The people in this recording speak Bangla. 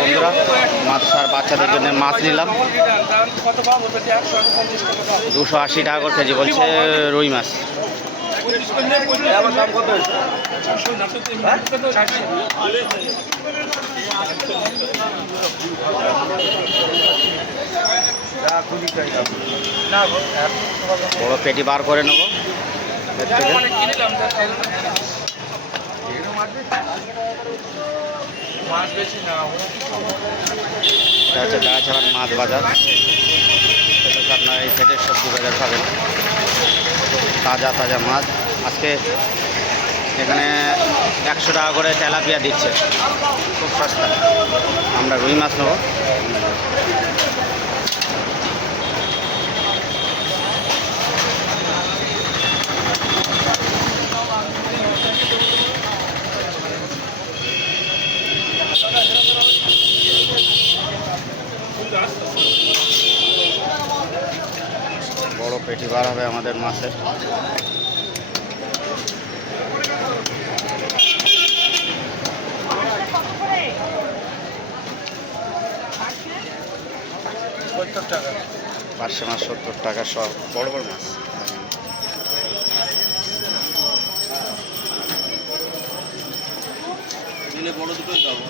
বন্ধুরা, মাছ আর বাচ্চাদের জন্য মাছ নিলাম। দুশো আশি টাকা করে কেজি বলছে রুই মাছ। বড় পেটি বার করে নেব। এটা হচ্ছে বেড়াছাড়ার মাছ বাজার। সেটা আপনার এই সেটের সবজি বাজার পাবেন তাজা তাজা মাছ। আজকে এখানে একশো টাকা করে তেলাপিয়া দিচ্ছে। খুব সস্তা। আমরা রুই মাছ নেব। বড় পেটি বার হবে আমাদের মাছের পার্শে মাছ সত্তর টাকা সব। বড় বড় মাছ। বড় দুটোই পাবো।